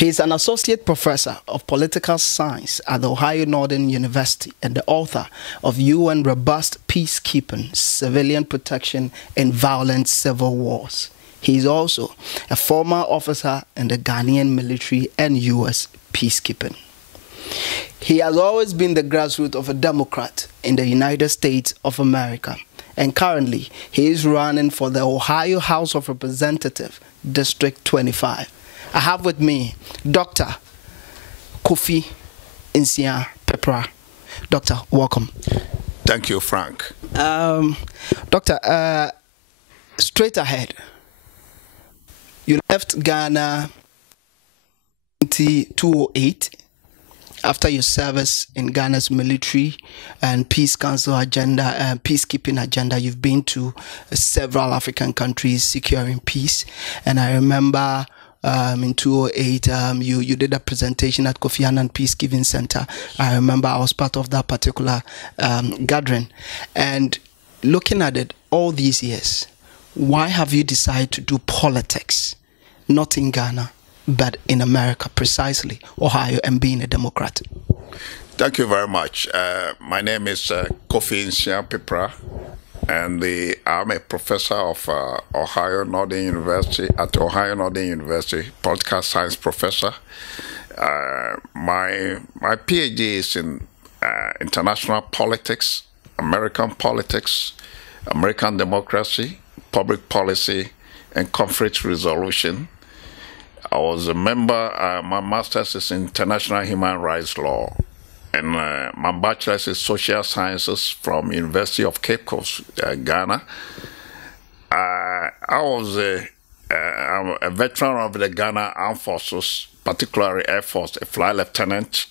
He is an associate professor of political science at the Ohio Northern University and the author of UN Robust Peacekeeping, Civilian Protection in Violent Civil Wars. He is also a former officer in the Ghanaian military and U.S. peacekeeping. He has always been the grassroots of a Democrat in the United States of America, and currently he is running for the Ohio House of Representatives, District 25. I have with me Dr. Kofi Nsia Pepra. Doctor, welcome. Thank you, Frank. Doctor, straight ahead, you left Ghana in 2008 after your service in Ghana's military and peace council agenda and peacekeeping agenda. You've been to several African countries securing peace, and I remember in 2008, you did a presentation at Kofi Annan Peacekeeping Center. I remember I was part of that particular gathering. And looking at it all these years, why have you decided to do politics, not in Ghana, but in America, precisely, Ohio, and being a Democrat? Thank you very much. My name is Kofi Nsia Pepra, and I'm a professor of Ohio Northern University, at Ohio Northern University, political science professor. My PhD is in international politics, American democracy, public policy, and conflict resolution. I was a member, my master's is in international human rights law, and my bachelor's is social sciences from University of Cape Coast, Ghana. I was I'm a veteran of the Ghana Armed Forces, particularly Air Force, a flight lieutenant,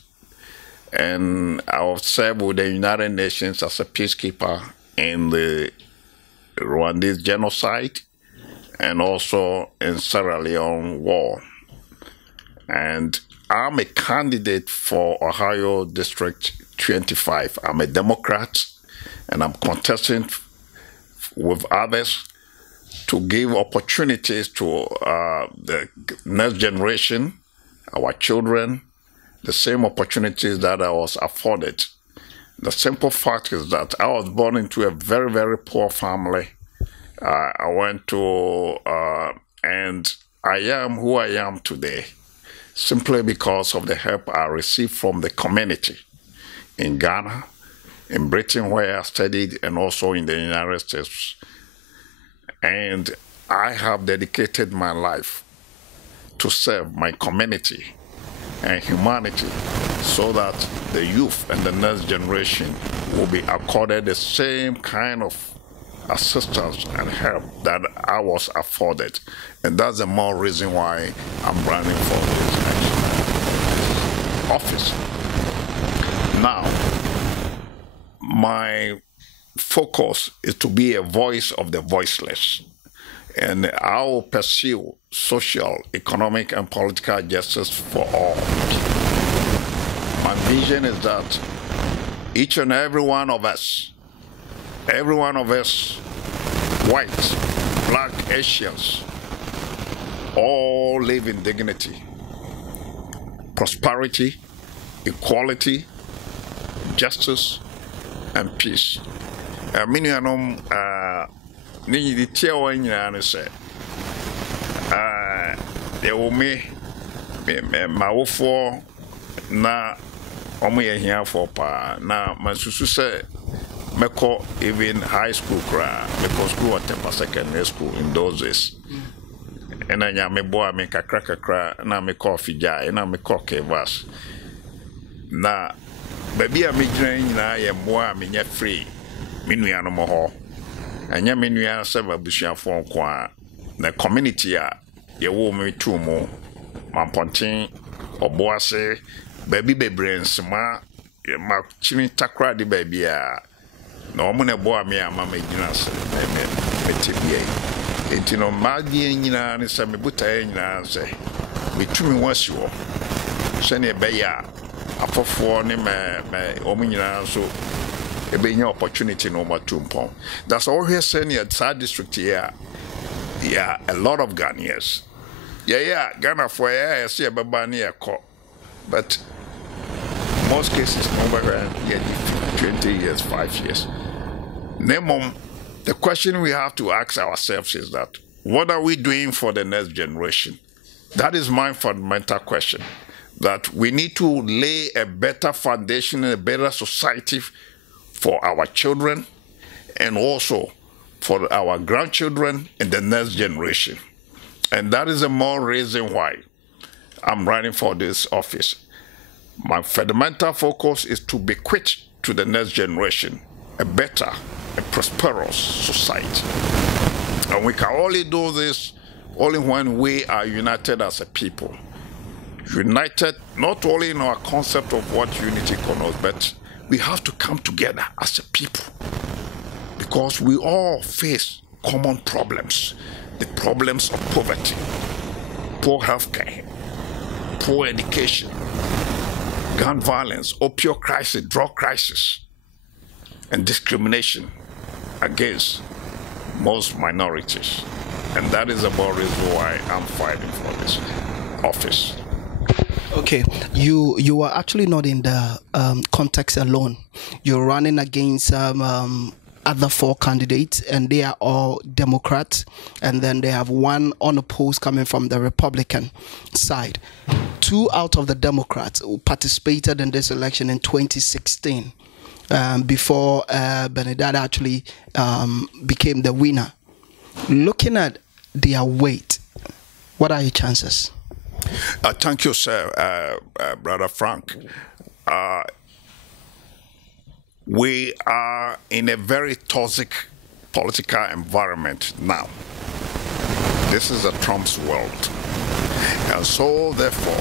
and I was served with the United Nations as a peacekeeper in the Rwandese genocide and also in Sierra Leone war. And I'm a candidate for Ohio District 25. I'm a Democrat, and I'm contesting with others to give opportunities to the next generation, our children, the same opportunities that I was afforded. The simple fact is that I was born into a very, very poor family. I went to, and I am who I am today, simply because of the help I received from the community in Ghana, in Britain where I studied, and also in the United States. And I have dedicated my life to serve my community and humanity so that the youth and the next generation will be accorded the same kind of assistance and help that I was afforded. And that's the more reason why I'm running for this office. Now, my focus is to be a voice of the voiceless. And I will pursue social, economic, and political justice for all. My vision is that each and every one of us, white, black, Asians, all live in dignity, prosperity, equality, justice, and peace. Many of them need to tell one and say, they will me, my for na omo here for pa na masusu say meko even high school cra because school at Pepra secondary school in those days. And I me boy me kakra na me coffee jai na me coke vas. Na baby a me gyina na ye boy me nya free. Me nua no mo ho. Anya me nua se babusuafo nko a na community a ye wo me tu mo mamponten oboase baby bebrens ma ma chini takra de baby a na omo na boy me ama me gyina se me tebie. Enti no maadie nyina ne se me butae nyina se me tumi wasi wo se ne be ya afofo ne me omo nyina so ebe opportunity no matumpon. That's all we're saying at South District here. Yeah, a lot of Ghanaians Yeah, Ghana for I see a near court. But most cases, over 20 years, 5 years. Nemom, the question we have to ask ourselves is that, what are we doing for the next generation? That is my fundamental question. That we need to lay a better foundation and a better society for our children and also for our grandchildren and the next generation. And that is the more reason why I'm running for this office. My fundamental focus is to bequeath to the next generation a better, a prosperous society. And we can only do this only when we are united as a people. United not only in our concept of what unity connotes, but we have to come together as a people. Because we all face common problems. The problems of poverty, poor healthcare, poor education, gun violence, opioid crisis, drug crisis, and discrimination against most minorities. And that is the more reason why I'm fighting for this office. Okay, you are actually not in the context alone. You're running against other 4 candidates, and they are all Democrats, and then they have one unopposed coming from the Republican side. 2 out of the Democrats who participated in this election in 2016 before Benedada actually became the winner. Looking at their weight, what are your chances? Thank you, sir, Brother Frank. We are in a very toxic political environment now. This is a Trump's world. And so, therefore,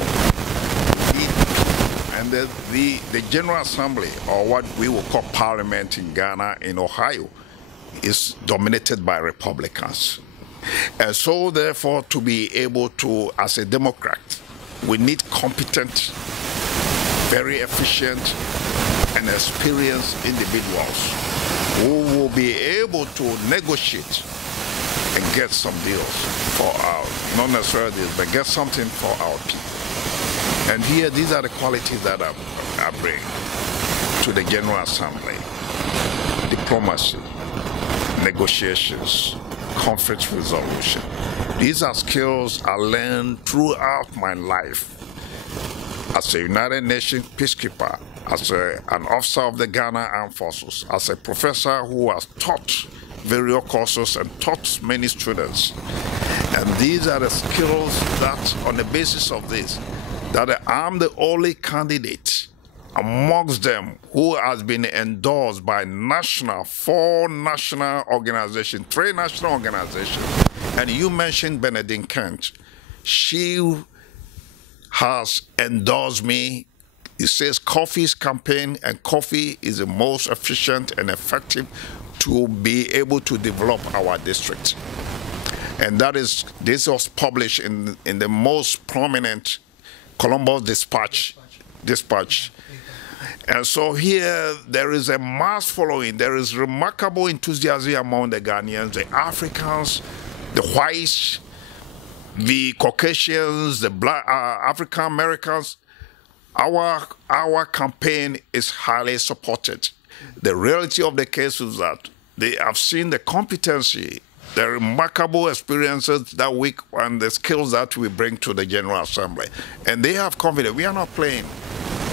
the General Assembly, or what we will call Parliament in Ghana, in Ohio, is dominated by Republicans. And so, therefore, to be able to, as a Democrat, we need competent, very efficient, and experienced individuals who will be able to negotiate and get some deals for not necessarily this, but get something for our people. And here, these are the qualities that I bring to the General Assembly: diplomacy, negotiations, conflict resolution. These are skills I learned throughout my life as a United Nations peacekeeper, as an officer of the Ghana Armed Forces, as a professor who has taught various courses and taught many students. And these are the skills that, on the basis of this, that I'm the only candidate amongst them who has been endorsed by 4 national organizations, 3 national organizations. And you mentioned Benedict Kent. She has endorsed me. It says coffee's campaign, and coffee is the most efficient and effective to be able to develop our district. And this was published in the most prominent Columbus Dispatch. And so here there is a mass following. There is remarkable enthusiasm among the Ghanaians, the Africans, the whites, the Caucasians, the black African Americans. Our campaign is highly supported. The reality of the case is that they have seen the competency, the remarkable experiences that we and the skills that we bring to the General Assembly. And they have confidence. We are not playing.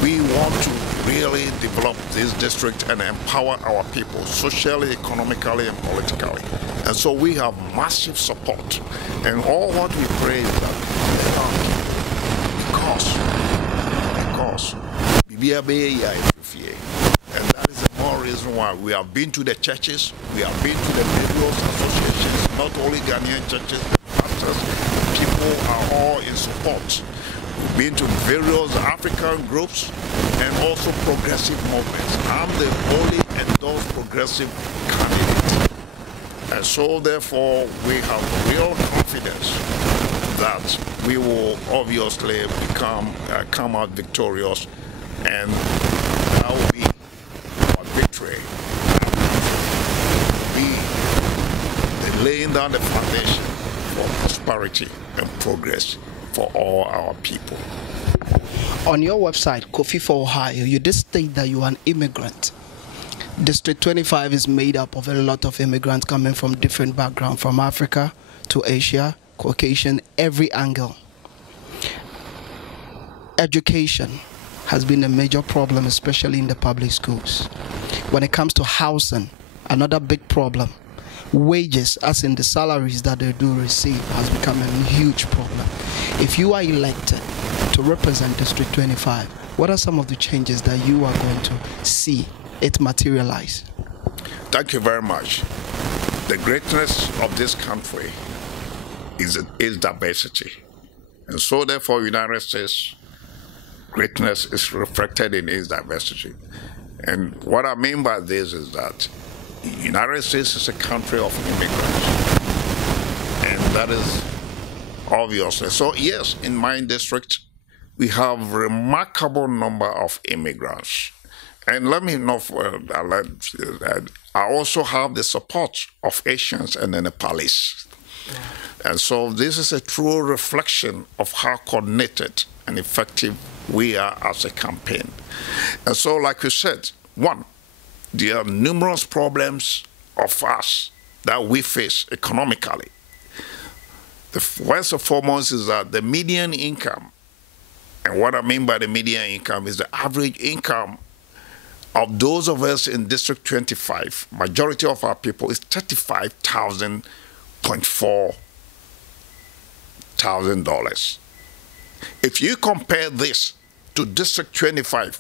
We want to really develop this district and empower our people socially, economically, and politically. And so we have massive support. And all what we pray is that and that is the more reason why we have been to the churches, we have been to the various associations, not only Ghanaian churches, but pastors. People are all in support. We've been to various African groups and also progressive movements. I'm the only endorsed progressive candidate. And so therefore we have real confidence that we will obviously come out victorious, and that will be our victory. That will be the laying down the foundation for prosperity. prosperity and progress for all our people. On your website, Kofi for Ohio, you did state that you are an immigrant. District 25 is made up of a lot of immigrants coming from different backgrounds, from Africa to Asia, Caucasian, every angle. Education has been a major problem, especially in the public schools. When it comes to housing, another big problem. Wages, as in the salaries that they do receive, has become a huge problem. If you are elected to represent District 25, what are some of the changes that you are going to see it materialize? Thank you very much. The greatness of this country is diversity. And so therefore, United States greatness is reflected in its diversity. And what I mean by this is that the United States is a country of immigrants. And that is obviously. So yes, in my district, we have a remarkable number of immigrants. And let me know, I also have the support of Asians and the Nepalese. Yeah. And so this is a true reflection of how coordinated and effective we are as a campaign. And so, like you said, one, there are numerous problems of us that we face economically. The first and foremost is that the median income, and what I mean by the median income is the average income of those of us in District 25, majority of our people, is $35,400. If you compare this to District 25,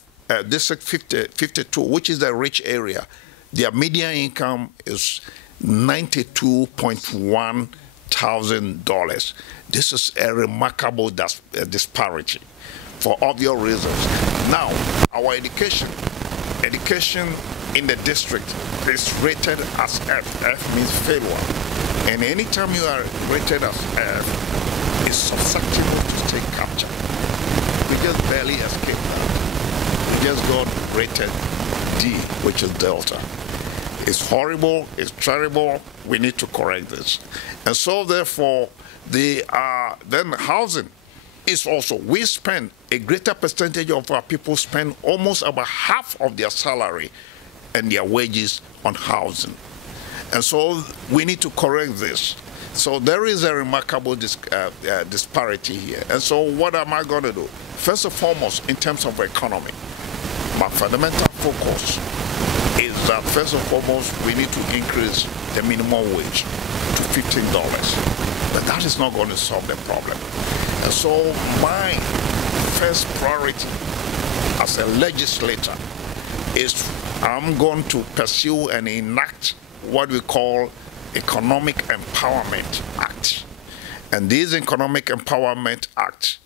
District 52, which is the rich area, their median income is $92,100. This is a remarkable disparity for obvious reasons. Now, our education in the district is rated as F. F means failure. And anytime you are rated as F, it's susceptible to state capture. We just barely escaped that. We just got rated D, which is Delta. It's horrible, it's terrible, we need to correct this. And so therefore, then housing is also, we spend a greater percentage of our people spend almost about half of their salary and their wages on housing. And so we need to correct this. So there is a remarkable disparity here. And so what am I going to do? First and foremost, in terms of economy, my fundamental focus is that first and foremost, we need to increase the minimum wage to $15. But that is not going to solve the problem. And so my first priority as a legislator is I'm going to pursue and enact what we call Economic Empowerment Act. And this Economic Empowerment Act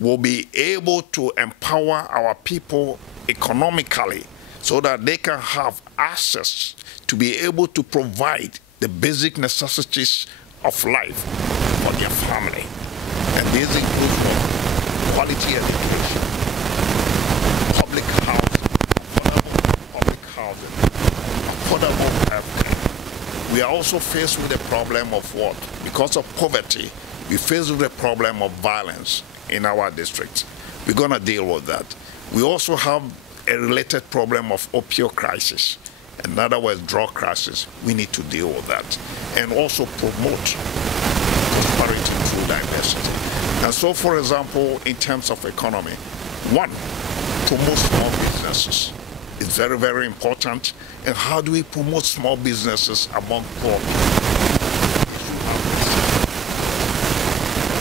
will be able to empower our people economically so that they can have access to be able to provide the basic necessities of life for their family. And this includes quality education, public housing, affordable healthcare. We are also faced with the problem of what? Because of poverty, we face with the problem of violence in our district. We're going to deal with that. We also have a related problem of opioid crisis. In other words, drug crisis. We need to deal with that. And also promote prosperity through diversity. And so, for example, in terms of economy, one, promote small businesses. It's very, very important. And how do we promote small businesses among poor people?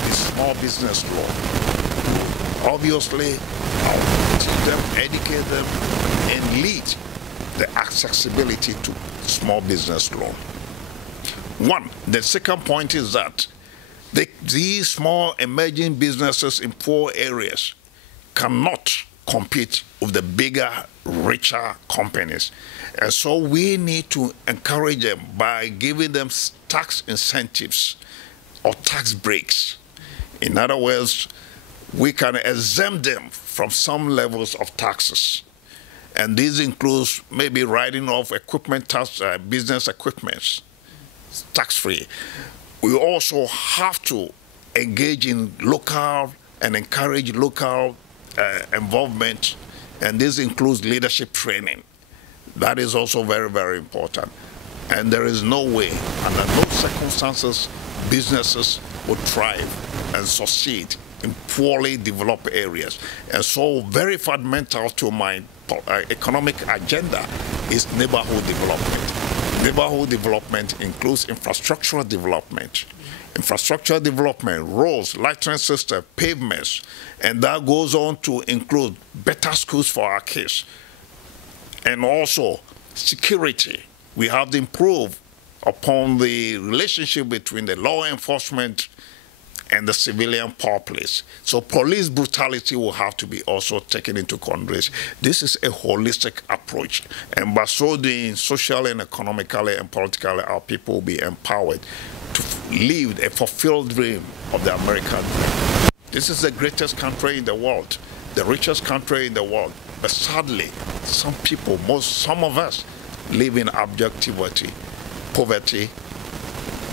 The small business law. Obviously, I'll teach them, educate them, and lead the accessibility to small business law. One, the second point is that these small emerging businesses in poor areas cannot compete with the bigger, richer companies. And so we need to encourage them by giving them tax incentives or tax breaks. In other words, we can exempt them from some levels of taxes. And this includes maybe writing off equipment tax, business equipment, tax-free. We also have to engage in local and encourage local involvement, and this includes leadership training. That is also very, very important. And there is no way, under no circumstances, businesses would thrive and succeed in poorly developed areas. And so very fundamental to my economic agenda is neighborhood development. Neighborhood development includes infrastructural development. Infrastructure development, roads, lighting system, pavements, and that goes on to include better schools for our kids. And also security. We have to improve upon the relationship between the law enforcement and the civilian populace. So police brutality will have to be also taken into consideration. This is a holistic approach. And by so doing, socially and economically and politically, our people will be empowered to live a fulfilled dream of the American dream. This is the greatest country in the world, the richest country in the world. But sadly, some people, some of us, live in objectivity, poverty,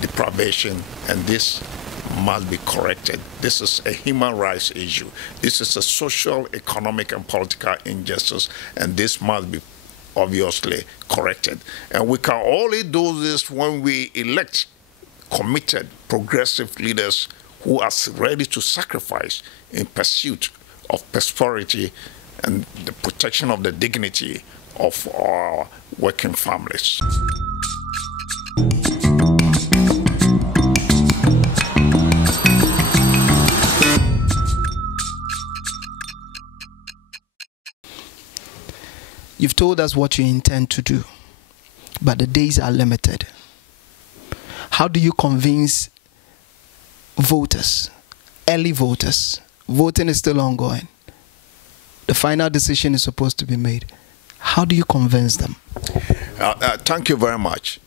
deprivation, and this must be corrected. This is a human rights issue. This is a social, economic, and political injustice, and this must be obviously corrected. And we can only do this when we elect committed, progressive leaders who are ready to sacrifice in pursuit of prosperity and the protection of the dignity of our working families. You've told us what you intend to do, but the days are limited. How do you convince voters, early voters? Voting is still ongoing. The final decision is supposed to be made. How do you convince them? Thank you very much.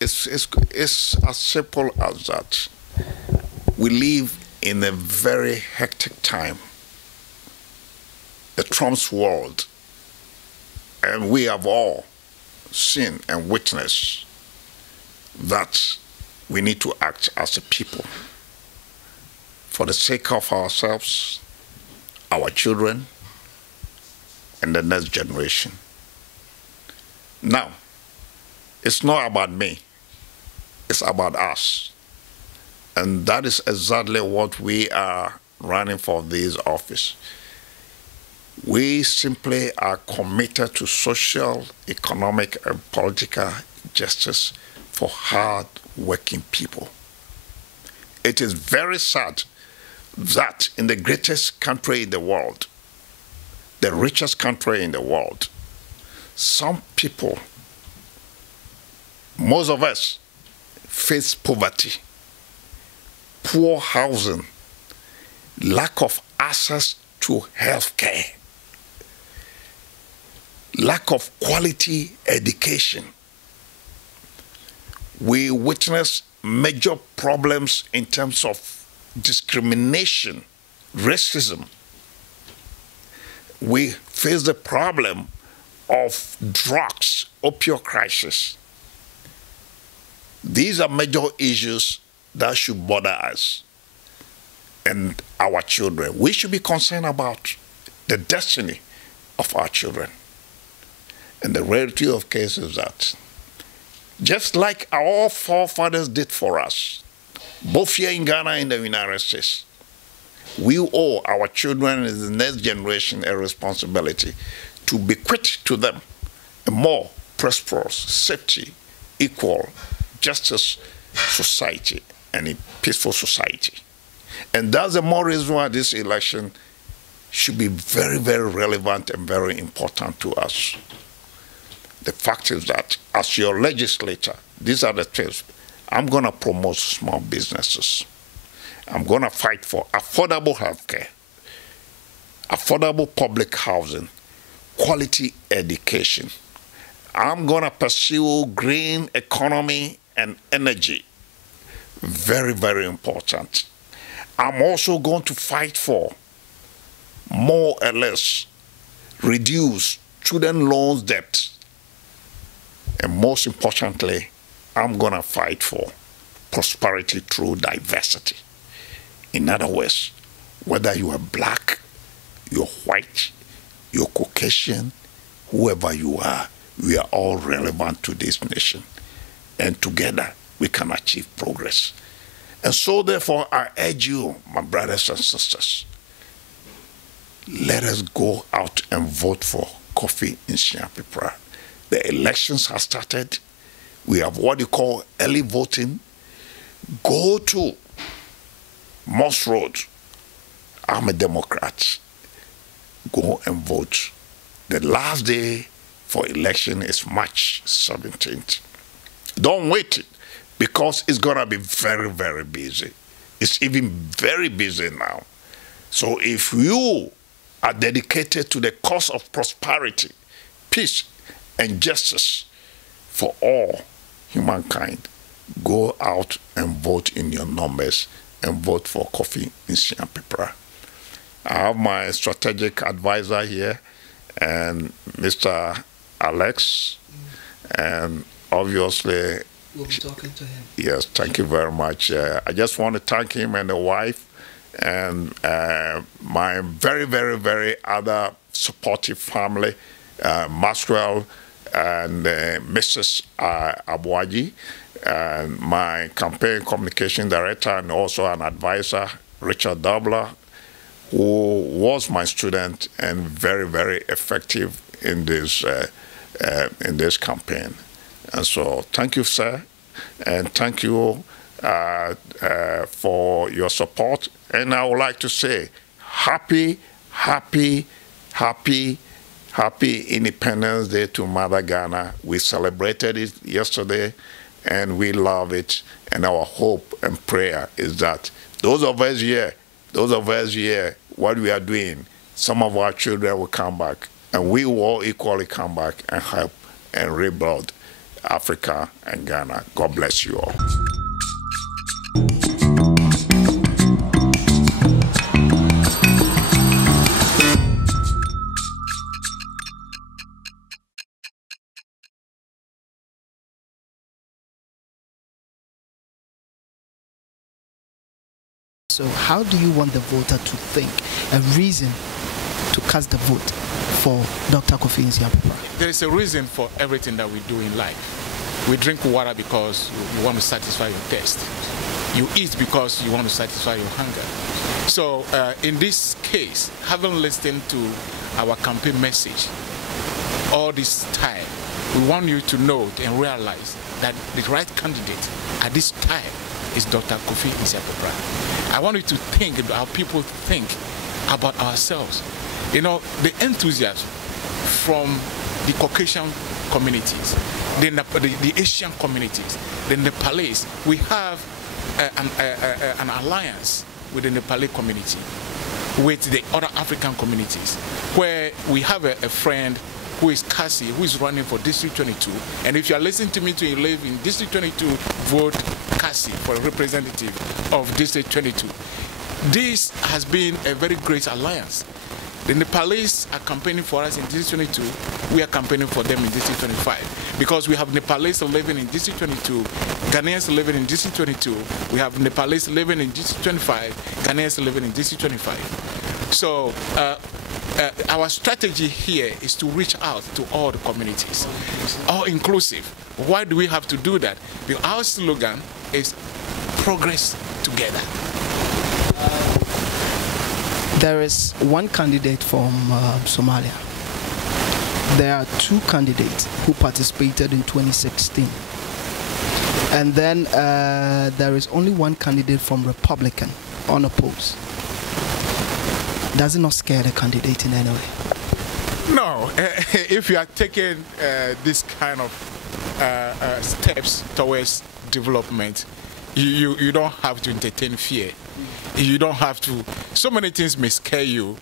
It's as simple as that. We live in a very hectic time, the Trump's world, and we have all seen and witnessed that we need to act as a people for the sake of ourselves, our children, and the next generation. Now, it's not about me, it's about us. And that is exactly what we are running for this office. We simply are committed to social, economic, and political justice for hard-working people. It is very sad that in the greatest country in the world, the richest country in the world, some people, most of us, face poverty, poor housing, lack of access to health care, lack of quality education. We witness major problems in terms of discrimination, racism. We face the problem of drugs, opioid crisis. These are major issues that should bother us and our children. We should be concerned about the destiny of our children. And the reality of case is that just like our forefathers did for us, both here in Ghana and in the United States, we owe our children and the next generation a responsibility to bequeath to them a more prosperous, safety, equal, justice society and a peaceful society. And that's the more reason why this election should be very, very relevant and very important to us. The fact is that as your legislator, these are the things. I'm going to promote small businesses. I'm going to fight for affordable health care, affordable public housing, quality education. I'm going to pursue green economy and energy. Very, very important. I'm also going to fight for more or less reduce student loans debt. And most importantly, I'm going to fight for prosperity through diversity. In other words, whether you are black, you're white, you're Caucasian, whoever you are, we are all relevant to this nation. And together, we can achieve progress. And so, therefore, I urge you, my brothers and sisters, let us go out and vote for Kofi Nsia Pepra. The elections have started. We have what you call early voting. Go to Moss Road. I'm a Democrat. Go and vote. The last day for election is March 17th. Don't wait, because it's going to be very, very busy. It's even very busy now. So if you are dedicated to the cause of prosperity, peace, and justice for all humankind, go out and vote in your numbers and vote for Kofi Nsia Pepra. I have my strategic advisor here, and Mr. Alex, and obviously, we'll be talking to him. Yes, thank you very much. I just want to thank him and the wife and my very, very, very other supportive family, Maxwell and Mrs. Abuaji, and my campaign communication director and also an advisor, Richard Dobler, who was my student and very, very effective in this campaign. And so thank you, sir, and thank you for your support. And I would like to say happy, happy, happy, happy Independence Day to Mother Ghana. We celebrated it yesterday, and we love it. And our hope and prayer is that those of us here, what we are doing, some of our children will come back, and we will all equally come back and help and rebuild Africa and Ghana. God bless you all. So how do you want the voter to think, a reason to cast the vote for Dr. Kofi Nsia Pepra? There is a reason for everything that we do in life. We drink water because you want to satisfy your thirst. You eat because you want to satisfy your hunger. So in this case, having listened to our campaign message all this time, we want you to know and realize that the right candidate at this time is Dr. Kofi Nsia Pepra. I want you to think, our people think about ourselves. You know, the enthusiasm from the Caucasian communities, the Asian communities, the Nepalese. We have an alliance with the Nepali community, with the other African communities, where we have a friend who is Kasi, who is running for District 22. And if you are listening to me to live in District 22, vote Kasi for a representative of District 22. This has been a very great alliance. The Nepalese are campaigning for us in District 22. We are campaigning for them in District 25. Because we have Nepalese living in District 22, Ghanaians living in District 22. We have Nepalese living in District 25, Ghanaians living in District 25. So our strategy here is to reach out to all the communities, all inclusive. Why do we have to do that? Because our slogan is progress together. There is one candidate from Somalia. There are two candidates who participated in 2016. And then there is only one candidate from Republican, unopposed. Does it not scare the candidate in any way? No. If you are taking this kind of steps towards development, you don't have to entertain fear. You don't have to. So many things may scare you.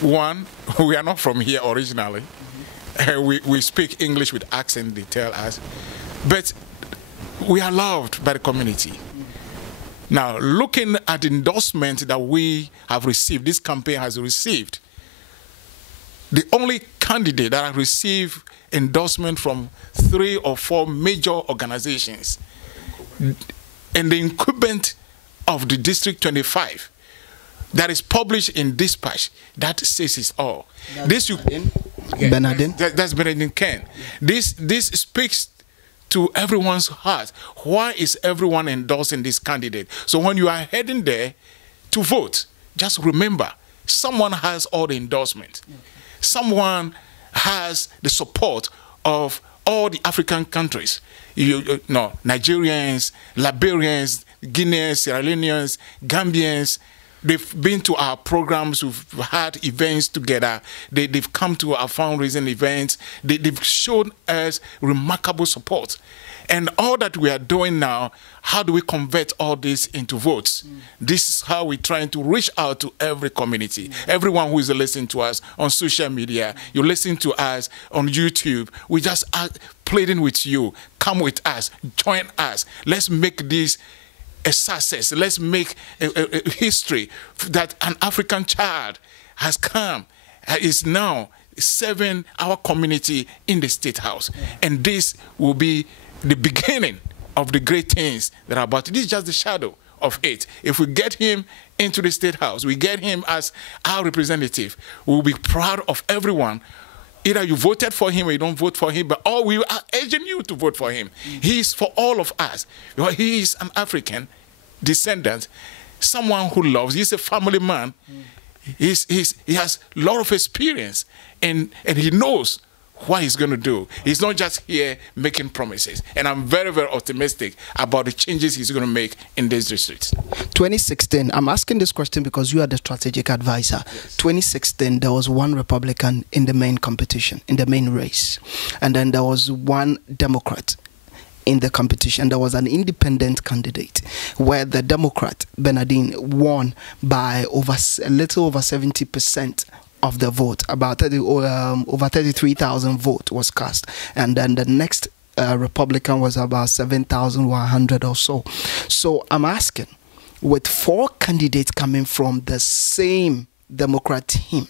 One, we are not from here originally. We speak English with accent, they tell us. But we are loved by the community. Now, looking at the endorsement that we have received, this campaign has received, the only candidate that has received endorsement from 3 or 4 major organizations, and the incumbent of the District 25 that is published in Dispatch, that says it all. That's Bernardine Ken. This speaks to everyone's heart. Why is everyone endorsing this candidate? So when you are heading there to vote, just remember, someone has all the endorsement. Okay. Someone has the support of all the African countries. Nigerians, Liberians, Guineans, Sierra Leoneans, Gambians. They've been to our programs. We've had events together. They've come to our fundraising events. They've shown us remarkable support. And all that we are doing now, how do we convert all this into votes? This is how we're trying to reach out to every community, everyone who is listening to us on social media. You listen to us on YouTube. We just are pleading with you. Come with us. Join us. Let's make this a success. Let's make a history that an African child has come, is now serving our community in the State House. And this will be the beginning of the great things that are about. This is just the shadow of it. If we get him into the State House, we get him as our representative, we'll be proud of everyone. Either you voted for him or you don't vote for him, but we are urging you to vote for him. He is for all of us. He is an African descendant, someone who loves. He's a family man. He has a lot of experience, and he knows what he's going to do. He's not just here making promises. And I'm very, very optimistic about the changes he's going to make in this district. 2016, I'm asking this question because you are the strategic advisor. Yes. 2016, there was one Republican in the main competition, in the main race. And then there was one Democrat in the competition. There was an independent candidate where the Democrat, Bernardine, won by a little over 70% of the vote. About over 33,000 votes was cast, and then the next Republican was about 7,100 or so. So I'm asking, with 4 candidates coming from the same Democrat team,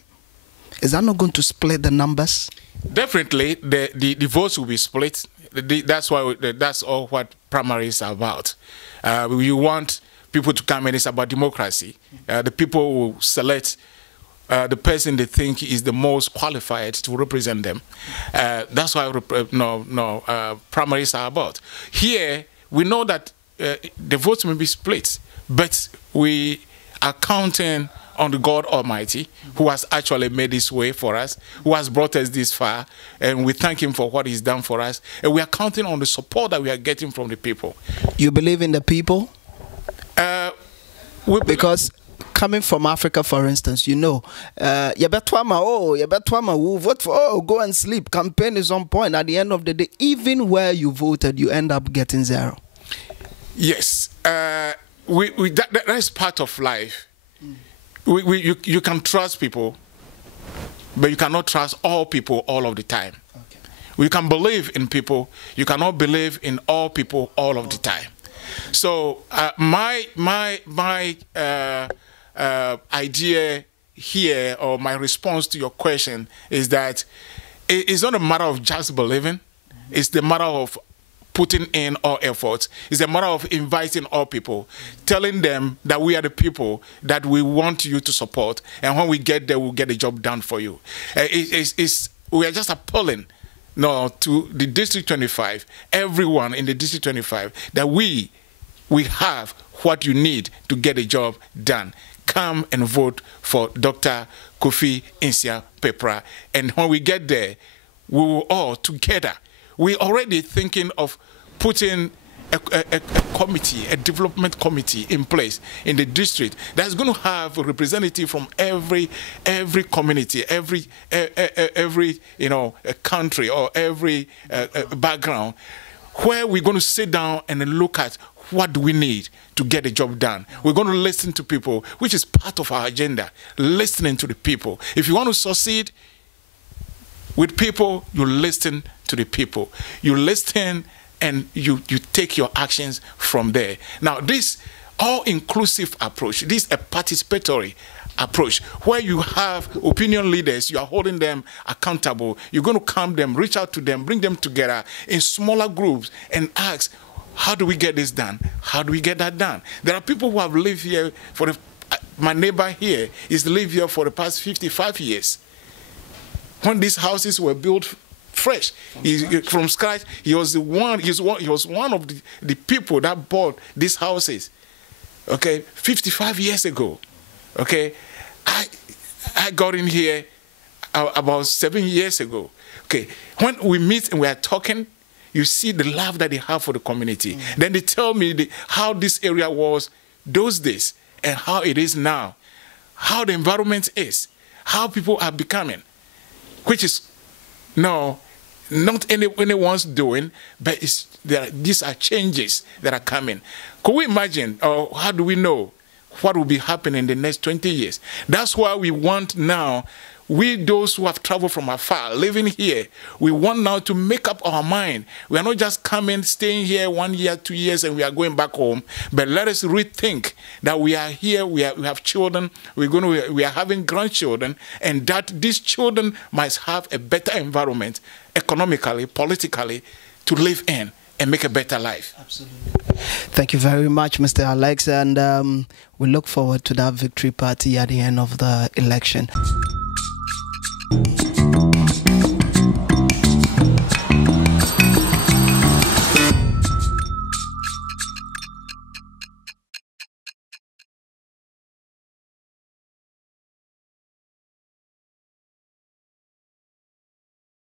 is that not going to split the numbers? Definitely, the votes will be split. That's all what primaries are about. You want people to come in. It's about democracy. The people will select the person they think is the most qualified to represent them. That's why primaries are about. Here, we know that the votes may be split, but we are counting on the God Almighty, who has actually made this way for us, who has brought us this far, and we thank him for what he's done for us. And we are counting on the support that we are getting from the people. You believe in the people? Because coming from Africa, for instance, you know, vote for, go and sleep. Campaign is on point. At the end of the day, even where you voted, you end up getting 0. Yes, that is part of life. You can trust people, but you cannot trust all people all of the time. Okay. We can believe in people. You cannot believe in all people all of the time. So my idea here, or my response to your question, is that it's not a matter of just believing. It's the matter of putting in all efforts. It's a matter of inviting all people, telling them that we are the people that we want you to support, and when we get there, we'll get the job done for you. We are just appealing to the District 25, everyone in the District 25, that we have what you need to get the job done. Come and vote for Dr. Kofi Nsia Pepra, and when we get there, we will all together. We're already thinking of putting a committee, a development committee in place in the district that's going to have a representative from every community, every country, or every background, where we're going to sit down and look at what do we need to get the job done. We're going to listen to people, which is part of our agenda, listening to the people. If you want to succeed with people, you listen to the people. You listen and you take your actions from there. Now, this all-inclusive approach, this a participatory approach, where you have opinion leaders, you are holding them accountable. You're going to calm them, reach out to them, bring them together in smaller groups and ask, How do we get this done? How do we get that done? There are people who have lived here for my neighbor here is lived here for the past 55 years. When these houses were built fresh, from scratch, he was one of the people that bought these houses. Okay, 55 years ago. Okay, I got in here about 7 years ago. Okay, when we meet and we are talking, you see the love that they have for the community. Then they tell me how this area was those days and how it is now, how the environment is, how people are becoming, which is not anyone's doing, but these are changes that are coming. Could we imagine, or how do we know what will be happening in the next 20 years? That's why we want now, we those who have traveled from afar, living here, we want now to make up our mind. We are not just coming, staying here 1 year, 2 years, and we are going back home. But let us rethink that we are here, we have children, we are having grandchildren, and that these children must have a better environment, economically, politically, to live in and make a better life. Absolutely. Thank you very much, Mr. Alex, and we look forward to that victory party at the end of the election.